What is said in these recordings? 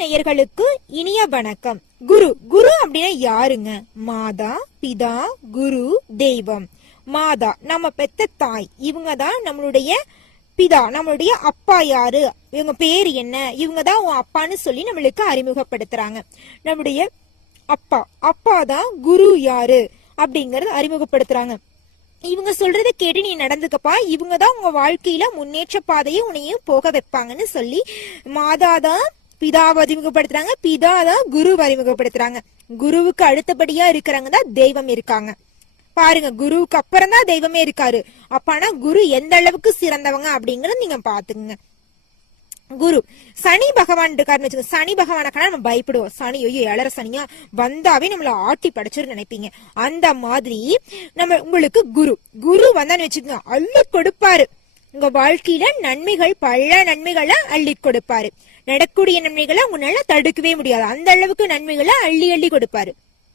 நேயர்களுக்கு இனிய வணக்கம். குரு குரு அப்படின்னா யாருங்க? மாதா பிதா குரு தெய்வம். மாதா நம்ம பெத்த தாய். இவங்க தான் நம்மளுடைய பிதா நம்மளுடைய அப்பா யாரு? இவங்க பேர் என்ன? இவங்க தான் உன் அப்பான்னு சொல்லி நம்மளுக்கு அறிமுகப்படுத்துறாங்க. நம்முடைய அப்பா அப்பா தான் குரு யாரு? அப்படிங்கறது அறிமுகப்படுத்துறாங்க. இவங்க சொல்றத கேட்டு நீ நடந்துக்கப்பா. இவங்க தான் உங்க வாழ்க்கையில முன்னேற்ற பாதையை உன்னையும் போக வைப்பாங்கன்னு சொல்லி மாதா தான் பிதாவை அறிமுகப்படுத்துறாங்க. பிதா தான் குருவை அறிமுகப்படுத்துறாங்க. குருவுக்கு அடுத்தபடியா இருக்கிறவங்க தான் தெய்வம் இருக்காங்க. பாருங்க குருவுக்கு அப்புறம் தான் தெய்வமே இருக்காரு. அப்பானா குரு எந்த அளவுக்கு சிறந்தவங்க அப்படிங்கறத நீங்க பாத்துக்கங்க குரு சனி பகவான் இருக்காருன்னு வச்சுக்கோங்க. சனி பகவானக்கான நம்ம பயப்படுவோம். சனி ஐயோ இளர சனியா? வந்தாவே நம்மள ஆட்டி படைச்சிரு நினைப்பீங்க. அந்த மாதிரி நம்ம உங்களுக்கு குரு. குரு வந்தான்னு வச்சுக்கோங்க அள்ளி கொடுப்பாரு. உங்க வாழ்க்கையில நன்மைகள் பல நன்மைகளை அள்ளி கொடுப்பாரு. நடக்கூடிய நன்மைகளை உங்களால தடுக்கவே முடியாது. அந்த அளவுக்கு நன்மைகளை அள்ளி அள்ளி கொடுப்பாரு.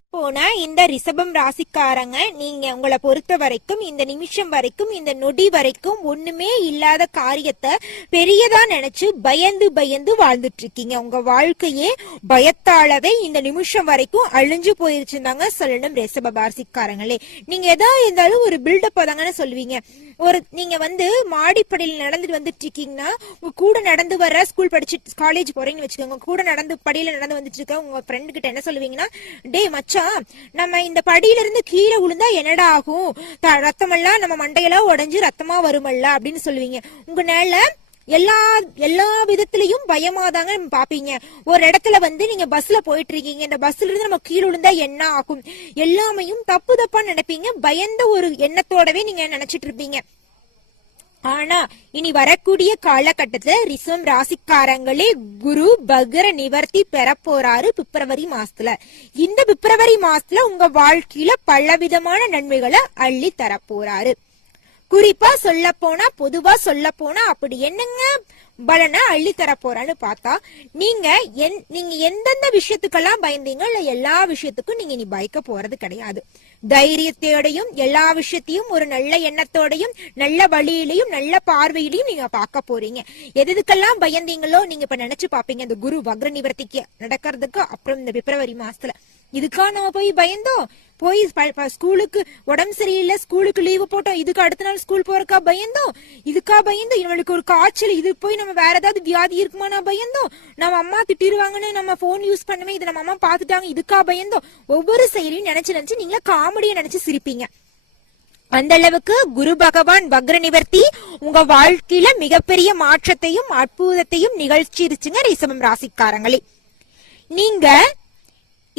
போனா இந்த ரிஷபம் ராசிக்காரங்க நீங்க உங்களை பொறுத்த வரைக்கும் இந்த நிமிஷம் வரைக்கும் இந்த நொடி வரைக்கும் ஒண்ணுமே இல்லாத காரியத்தை பெரியதா நினைச்சு பயந்து பயந்து வாழ்ந்துட்டு இருக்கீங்க உங்க வாழ்க்கையே பயத்தாலவே இந்த நிமிஷம் வரைக்கும் அழிஞ்சு போயிருச்சுதாங்க சொல்லணும் ரிஷப ராசிக்காரங்களே. நீங்க எதா இருந்தாலும் ஒரு பில்டப் தாங்கன்னு சொல்லுவீங்க. ஒரு நீங்க வந்து மாடிப்படியில் நடந்துட்டு வந்துட்டு இருக்கீங்கன்னா உங்க கூட நடந்து வர ஸ்கூல் படிச்சு காலேஜ் போறீங்கன்னு வச்சுக்கோங்க. உங்க கூட நடந்து படியில நடந்து வந்துட்டு இருக்க உங்க ஃப்ரெண்டு கிட்ட என்ன சொல்லுவீங்கன்னா டே மச்சான் நம்ம இந்த படியில இருந்து கீழே விழுந்தா என்னடா ஆகும்? த- ரத்தமெல்லாம் நம்ம மண்டையெல்லாம் உடஞ்சு ரத்தமா வருமல்ல? அப்படின்னு சொல்லுவீங்க. உங்க நேர எல்லா எல்லா விதத்திலையும் பயமாதாங்க நம்ம பாப்பீங்க. ஒரு இடத்துல வந்து நீங்க பஸ்ல போயிட்டு இருக்கீங்க இந்த பஸ்ல இருந்து நம்ம கீழே விழுந்தா என்ன ஆகும்? எல்லாமையும் தப்பு தப்பா நினைப்பீங்க. பயந்த ஒரு எண்ணத்தோடவே நீங்க நினைச்சிட்டு இருப்பீங்க ஆனா இனி வரக்கூடிய காலகட்டத்துல ரிசம் ராசிக்காரங்களே குரு பகர நிவர்த்தி பெற போறாரு பிப்ரவரி மாசத்துல. இந்த பிப்ரவரி மாசத்துல உங்க வாழ்க்கையில பலவிதமான நன்மைகளை அள்ளி தர போறாரு. குறிப்பா சொல்ல போனா பொதுவா சொல்ல போனா அப்படி என்னங்க பலனை அள்ளி தர போறான்னு பார்த்தா நீங்க என் நீங்க எந்தெந்த விஷயத்துக்கெல்லாம் பயந்தீங்க இல்ல எல்லா விஷயத்துக்கும் நீங்க இனி பயக்க போறது கிடையாது. தைரியத்தோடையும் எல்லா விஷயத்தையும் ஒரு நல்ல எண்ணத்தோடையும் நல்ல வழியிலையும் நல்ல பார்வையிலையும் நீங்க பார்க்க போறீங்க. எது எதுக்கெல்லாம் பயந்தீங்களோ நீங்க இப்ப நினைச்சு பாப்பீங்க இந்த குரு வக்ர நிவர்த்திக்கு நடக்கிறதுக்கு அப்புறம் இந்த பிப்ரவரி மாசத்துல. இதுக்கா நம்ம போய் பயந்தோம். போய் ப- ஸ்கூலுக்கு உடம்பு சரியில்லை ஸ்கூலுக்கு லீவு போட்டோம். இதுக்கு அடுத்த நாள் ஸ்கூல் போறக்கா பயந்தோம். இதுக்கா பயந்தோம். இவங்களுக்கு ஒரு காய்ச்சல் இது போய் நம்ம வேற ஏதாவது வியாதி இருக்குமா நான் பயந்தோம். நம்ம அம்மா திட்டிருவாங்கன்னு நம்ம போன் யூஸ் பண்ணுமே இதை நம்ம அம்மா பாத்துட்டாங்க இதுக்கா பயந்தோம். ஒவ்வொரு செயலையும் நினைச்சு நினைச்சு நீங்களா காமெடியை நினைச்சு சிரிப்பீங்க. அந்த அளவுக்கு குரு பகவான் வக்ர நிவர்த்தி உங்க வாழ்க்கையில மிகப்பெரிய மாற்றத்தையும் அற்புதத்தையும் நிகழ்ச்சி இருச்சுங்க ரிசபம் ராசிக்காரங்களே. நீங்க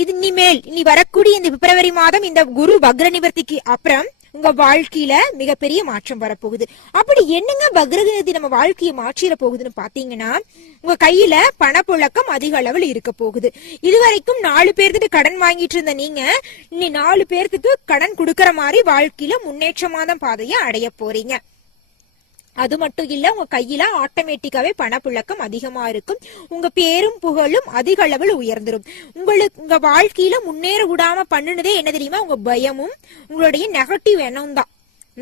இது இனிமேல் இனி வரக்கூடிய இந்த பிப்ரவரி மாதம் இந்த குரு வக்ர நிவர்த்திக்கு அப்புறம் உங்க வாழ்க்கையில மிகப்பெரிய மாற்றம் வரப்போகுது. அப்படி என்னங்க வக்ர நம்ம வாழ்க்கையை மாற்றிட போகுதுன்னு பாத்தீங்கன்னா உங்க கையில பணப்புழக்கம் அதிக அளவில் இருக்க போகுது. இதுவரைக்கும் நாலு பேர்த்துட்டு கடன் வாங்கிட்டு இருந்த நீங்க இனி நாலு பேர்த்துக்கு கடன் கொடுக்கற மாதிரி வாழ்க்கையில முன்னேற்றமான பாதையை அடைய போறீங்க. அது மட்டும் இல்ல உங்க கையில ஆட்டோமேட்டிக்காவே பணப்புழக்கம் அதிகமா இருக்கும். உங்க பேரும் புகழும் அதிக அளவில் உயர்ந்துரும். உங்களுக்கு உங்க வாழ்க்கையில முன்னேற விடாம பண்ணுனதே என்ன தெரியுமா? உங்க பயமும் உங்களுடைய நெகட்டிவ் எண்ணம் தான்.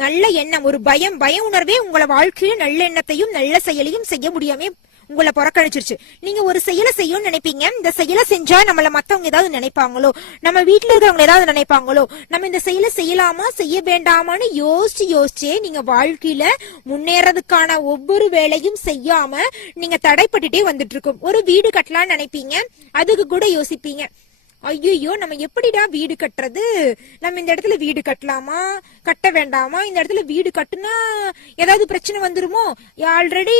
நல்ல எண்ணம் ஒரு பயம் பய உணர்வே உங்களை வாழ்க்கையில நல்ல எண்ணத்தையும் நல்ல செயலையும் செய்ய முடியாம உங்களை புறக்கணிச்சிருச்சு. நீங்க ஒரு செயலை செய்யணும்னு நினைப்பீங்க. இந்த செயலை செஞ்சா நம்மள மத்தவங்க ஏதாவது நினைப்பாங்களோ? நம்ம வீட்டுல இருக்கிறவங்க ஏதாவது நினைப்பாங்களோ? நம்ம இந்த செயலை செய்யலாமா செய்ய வேண்டாமான்னு யோசிச்சு யோசிச்சே நீங்க வாழ்க்கையில முன்னேறதுக்கான ஒவ்வொரு வேலையும் செய்யாம நீங்க தடைப்பட்டுட்டே வந்துட்டு இருக்கும். ஒரு வீடு கட்டலாம்னு நினைப்பீங்க. அதுக்கு கூட யோசிப்பீங்க. ஐயோ நம்ம எப்படிடா வீடு கட்டுறது? நம்ம இந்த இடத்துல வீடு கட்டலாமா? கட்ட வேண்டாமா? இந்த இடத்துல வீடு கட்டுனா ஏதாவது பிரச்சனை வந்துருமோ? ஆல்ரெடி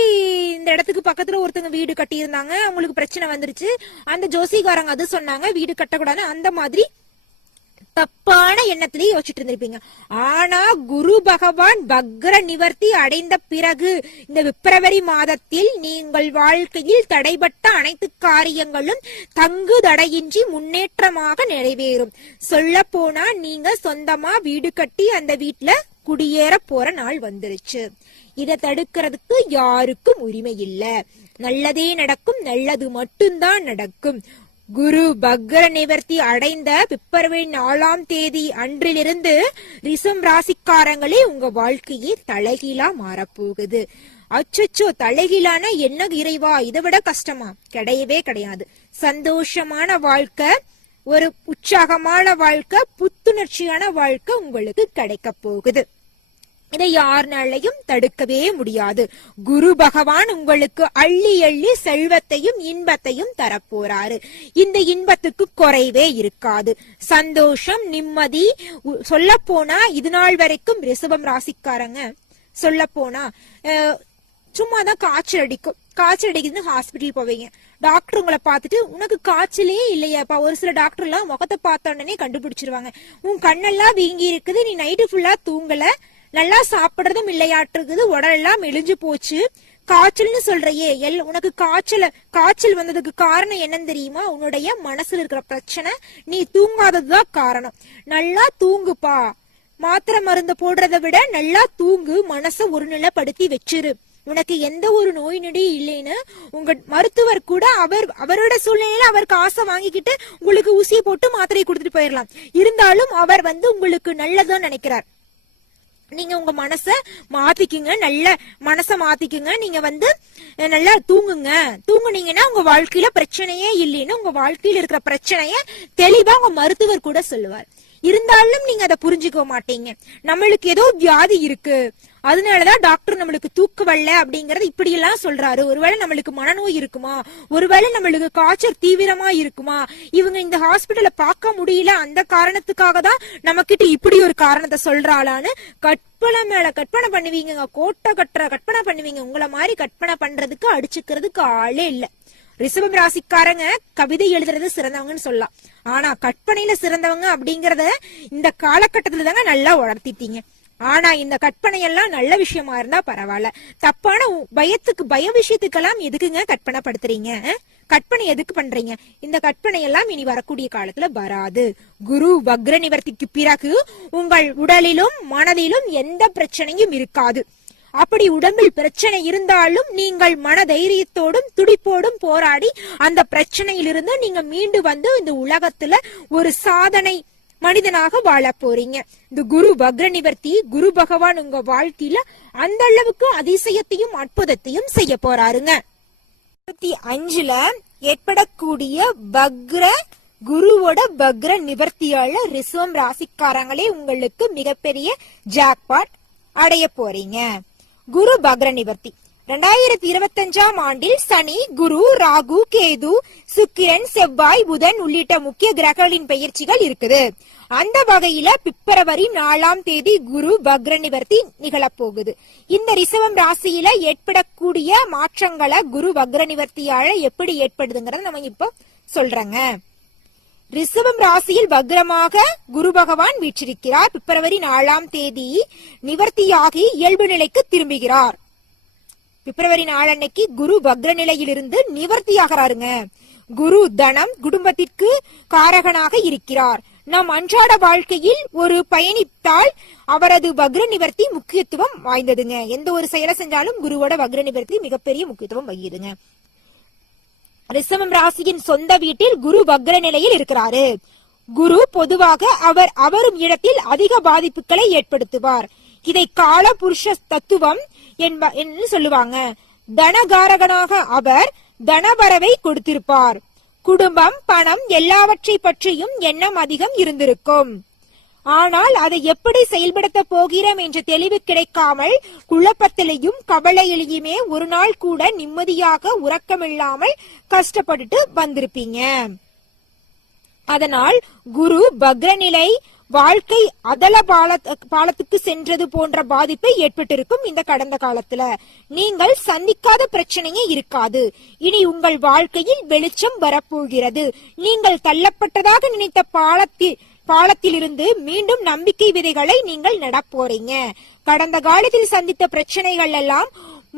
இந்த இடத்துக்கு பக்கத்துல ஒருத்தங்க வீடு கட்டியிருந்தாங்க. அவங்களுக்கு பிரச்சனை வந்துருச்சு. அந்த ஜோசிகாரங்க அது சொன்னாங்க வீடு கட்டக்கூடாது அந்த மாதிரி தப்பான எண்ணத்திலேயே யோசிச்சுட்டு இருந்திருப்பீங்க. ஆனா குரு பகவான் பக்ர நிவர்த்தி அடைந்த பிறகு இந்த பிப்ரவரி மாதத்தில் நீங்கள் வாழ்க்கையில் தடைபட்ட அனைத்து காரியங்களும் தங்கு தடையின்றி முன்னேற்றமாக நிறைவேறும். சொல்ல போனா நீங்க சொந்தமா வீடு கட்டி அந்த வீட்டுல குடியேற போற நாள் வந்துருச்சு. இதை தடுக்கிறதுக்கு யாருக்கும் உரிமை இல்ல. நல்லதே நடக்கும் நல்லது மட்டும்தான் நடக்கும். குரு பக்ர நிவர்த்தி அடைந்த பிப்ரவரி நாலாம் தேதி அன்றிலிருந்து ரிசம் ராசிக்காரங்களே உங்க வாழ்க்கையே தலைகீழா மாறப்போகுது. அச்சச்சோ தலைகீழான என்ன இறைவா? இதை விட கஷ்டமா? கிடையவே கிடையாது. சந்தோஷமான வாழ்க்கை ஒரு உற்சாகமான வாழ்க்கை புத்துணர்ச்சியான வாழ்க்கை உங்களுக்கு கிடைக்க போகுது. இதை யாருனாலையும் தடுக்கவே முடியாது. குரு பகவான் உங்களுக்கு அள்ளி அள்ளி செல்வத்தையும் இன்பத்தையும் தரப்போறாரு. இந்த இன்பத்துக்கு குறைவே இருக்காது. சந்தோஷம் நிம்மதி சொல்ல போனா இது நாள் வரைக்கும் ரிசபம் ராசிக்காரங்க. சொல்ல போனா சும்மா தான் காய்ச்சல் அடிக்கும் காய்ச்சல் அடிக்குதுன்னு ஹாஸ்பிட்டல் போவீங்க. டாக்டர் உங்களை பார்த்துட்டு உனக்கு காய்ச்சலே இல்லையாப்பா. ஒரு சில டாக்டர்லாம் முகத்தை பார்த்த உடனே கண்டுபிடிச்சிருவாங்க. உன் கண்ணெல்லாம் வீங்கி இருக்குது நீ நைட்டு ஃபுல்லா தூங்கல. நல்லா சாப்பிடுறதும் இல்லையாட்டுருக்குது. உடலெல்லாம் மெலிஞ்சு போச்சு. காய்ச்சல்னு சொல்றையே எல் உனக்கு காய்ச்சல் காய்ச்சல் வந்ததுக்கு காரணம் என்னன்னு தெரியுமா? உன்னுடைய மனசுல இருக்கிற பிரச்சனை நீ தூங்காததுதான் காரணம். நல்லா தூங்குப்பா. மாத்திரை மருந்து போடுறதை விட நல்லா தூங்கு மனசை ஒருநிலைப்படுத்தி வச்சிரு. உனக்கு எந்த ஒரு நோய் நொடி இல்லைன்னு உங்க மருத்துவர் கூட அவர் அவரோட சூழ்நிலையில அவர் காசை வாங்கிக்கிட்டு உங்களுக்கு ஊசியை போட்டு மாத்திரையை கொடுத்துட்டு போயிடலாம் இருந்தாலும் அவர் வந்து உங்களுக்கு நல்லதுன்னு நினைக்கிறார். நீங்க உங்க மனச மாத்திக்குங்க நல்ல மனச மாத்திக்குங்க. நீங்க வந்து நல்லா தூங்குங்க. தூங்குனீங்கன்னா உங்க வாழ்க்கையில பிரச்சனையே இல்லைன்னு உங்க வாழ்க்கையில இருக்கிற பிரச்சனைய தெளிவா உங்க மருத்துவர் கூட சொல்லுவார். இருந்தாலும் நீங்க அதை புரிஞ்சுக்க மாட்டீங்க. நம்மளுக்கு ஏதோ வியாதி இருக்கு. அதனாலதான் டாக்டர் நம்மளுக்கு தூக்கு வரல அப்படிங்கறது இப்படி எல்லாம் சொல்றாரு. ஒருவேளை நம்மளுக்கு மனநோய் இருக்குமா? ஒருவேளை நம்மளுக்கு காய்ச்சல் தீவிரமா இருக்குமா? இவங்க இந்த ஹாஸ்பிட்டல பார்க்க முடியல. அந்த காரணத்துக்காக தான் நம்ம கிட்ட இப்படி ஒரு காரணத்தை சொல்றாளான்னு கற்பனை மேல கற்பனை பண்ணுவீங்க கோட்டை கட்டுற கற்பனை பண்ணுவீங்க. உங்களை மாதிரி கற்பனை பண்றதுக்கு அடிச்சுக்கிறதுக்கு ஆளே இல்ல. ரிஷபம் ராசிக்காரங்க கவிதை எழுதுறது சிறந்தவங்கன்னு சொல்லலாம். ஆனா கற்பனையில சிறந்தவங்க அப்படிங்கறத இந்த காலகட்டத்துல தாங்க நல்லா உணர்த்திட்டீங்க ஆனா இந்த கற்பனை எல்லாம் நல்ல விஷயமா இருந்தா பரவாயில்ல. தப்பான பயத்துக்கு பய விஷயத்துக்கெல்லாம் எதுக்குங்க கற்பனை படுத்துறீங்க கற்பனை எதுக்கு பண்றீங்க? இந்த கற்பனை எல்லாம் இனி வரக்கூடிய காலத்துல வராது. குரு வக்ர நிவர்த்திக்கு பிறகு உங்கள் உடலிலும் மனதிலும் எந்த பிரச்சனையும் இருக்காது. அப்படி உடம்பில் பிரச்சனை இருந்தாலும் நீங்கள் மன தைரியத்தோடும் துடிப்போடும் போராடி அந்த பிரச்சனையிலிருந்து நீங்க மீண்டு வந்து இந்த உலகத்துல ஒரு சாதனை மனிதனாக வாழ போறீங்க. இந்த குரு பக்ர நிவர்த்தி குரு பகவான் உங்க வாழ்க்கையில அந்த அளவுக்கு அதிசயத்தையும் அற்புதத்தையும் செய்ய போறாருங்க. இருபத்தி அஞ்சுல ஏற்படக்கூடிய பக்ர குருவோட பக்ர நிவர்த்தியால ரிசவம் ராசிக்காரங்களே உங்களுக்கு மிகப்பெரிய ஜாக்பாட் அடைய போறீங்க. குரு பக்ர நிவர்த்தி. ரெண்டாயிரத்தி இருபத்தஞ்சாம் ஆண்டில் சனி குரு ராகு கேது சுக்கிரன் செவ்வாய் புதன் உள்ளிட்ட முக்கிய கிரகங்களின் பயிற்சிகள் இருக்குது. அந்த வகையில பிப்ரவரி நாலாம் தேதி குரு பக்ர நிவர்த்தி நிகழப்போகுது. இந்த ரிசவம் ராசியில ஏற்படக்கூடிய மாற்றங்களை குரு பக்ர நிவர்த்தியால எப்படி ஏற்படுதுங்கிறத நம்ம இப்போ சொல்றேங்க. ரிசவம் ராசியில் பக்ரமாக குரு பகவான் வீற்றிருக்கிறார். பிப்ரவரி நாலாம் தேதி நிவர்த்தியாகி இயல்பு நிலைக்கு திரும்புகிறார். பிப்ரவரி நாளன்னைக்கு குரு பக்ர நிலையிலிருந்து நிவர்த்தி ஆகிறாருங்க. குரு தனம் குடும்பத்திற்கு காரகனாக இருக்கிறார். நம் அன்றாட வாழ்க்கையில் ஒரு பயணித்தால் அவரது வக்ர நிவர்த்தி முக்கியத்துவம் வாய்ந்ததுங்க. எந்த ஒரு செயலை செஞ்சாலும் குருவோட வக்ர நிவர்த்தி மிகப்பெரிய முக்கியத்துவம் வகிதுங்க ரிசவம் ராசியின் சொந்த வீட்டில் குரு வக்ர நிலையில் இருக்கிறாரு. குரு பொதுவாக அவர் அவரும் இடத்தில் அதிக பாதிப்புகளை ஏற்படுத்துவார். இதை கால புருஷ தத்துவம் என்ப என்று சொல்லுவாங்க. தனகாரகனாக அவர் தனவரவை கொடுத்திருப்பார். குடும்பம் பணம் எல்லாவற்றை பற்றியும் எண்ணம் அதிகம் இருந்திருக்கும். ஆனால் அதை எப்படி செயல்படுத்த போகிறோம் என்ற தெளிவு கிடைக்காமல் குழப்பத்திலையும் கவலையிலையுமே ஒரு நாள் கூட நிம்மதியாக உறக்கமில்லாமல் கஷ்டப்பட்டுட்டு வந்திருப்பீங்க. அதனால் குரு பக்ரநிலை வாழ்க்கை அதல பால பாலத்துக்கு சென்றது போன்ற பாதிப்பை ஏற்பட்டிருக்கும் இந்த கடந்த காலத்துல. நீங்கள் சந்திக்காத பிரச்சனையே இருக்காது. இனி உங்கள் வாழ்க்கையில் வெளிச்சம் வரப்போகிறது. நீங்கள் தள்ளப்பட்டதாக நினைத்த பாலத்தில் பாலத்திலிருந்து மீண்டும் நம்பிக்கை விதைகளை நீங்கள் நடப்போறீங்க. கடந்த காலத்தில் சந்தித்த பிரச்சனைகள் எல்லாம்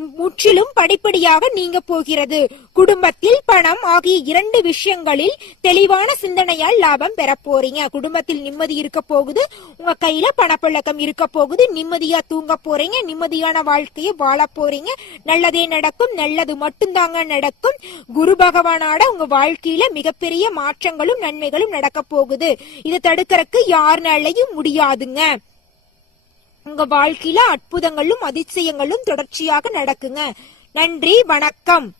முற்றிலும் படிப்படியாக நீங்க போகிறது. குடும்பத்தில் பணம் ஆகிய இரண்டு விஷயங்களில் தெளிவான சிந்தனையால் லாபம் பெற போறீங்க. குடும்பத்தில் நிம்மதி இருக்க போகுது. உங்க கையில பணப்பழக்கம் இருக்க போகுது. நிம்மதியா தூங்க போறீங்க. நிம்மதியான வாழ்க்கையை வாழ போறீங்க. நல்லதே நடக்கும். நல்லது மட்டும்தாங்க நடக்கும். குரு பகவானோட உங்க வாழ்க்கையில மிகப்பெரிய மாற்றங்களும் நன்மைகளும் நடக்க போகுது. இதை தடுக்கிறதுக்கு யாருனாலையும் முடியாதுங்க. உங்க வாழ்க்கையில அற்புதங்களும் அதிசயங்களும் தொடர்ச்சியாக நடக்குங்க. நன்றி வணக்கம்.